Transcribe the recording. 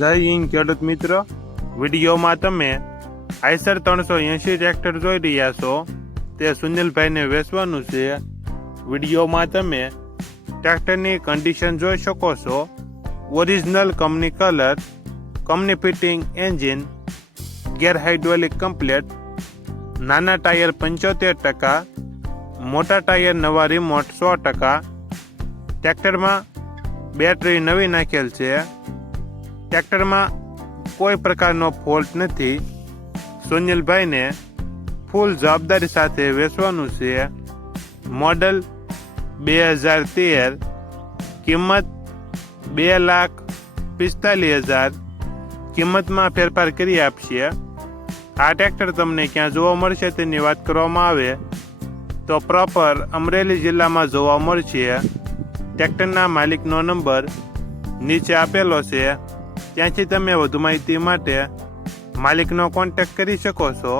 જય હિન્દ ખેડૂત મિત્ર, વિડીયોમાં તમે આઈસર 380 ટ્રેક્ટર જોઈ રહ્યા છો. તે સુનિલભાઈને વેચવાનું છે. વિડીયોમાં તમે ટ્રેક્ટરની કન્ડિશન જોઈ શકો છો. Original company colour, company fitting engine, ગેર હાઇડ્રોલિક કમ્પ્લેટ, નાના ટાયર 75%, મોટા ટાયર નવા રિમોટ 100%. ટ્રેક્ટરમાં બેટરી નવી નાખેલ છે. ટ્રેક્ટરમાં કોઈ પ્રકારનો ફોલ્ટ નથી. સુનિલભાઈને ફૂલ જવાબદારી સાથે વેચવાનું છે. મોડલ 2013, કિંમત 2,45,000. કિંમતમાં ફેરફાર કરી આપશે. આ ટ્રેક્ટર તમને ક્યાં જોવા મળશે તેની વાત કરવામાં આવે તો પ્રોપર અમરેલી જિલ્લામાં જોવા મળશે. ટ્રેક્ટરના માલિકનો નંબર નીચે આપેલો છે. ત્યાંથી તમે વધુ માહિતી માટે માલિકનો કોન્ટેક્ટ કરી શકો છો.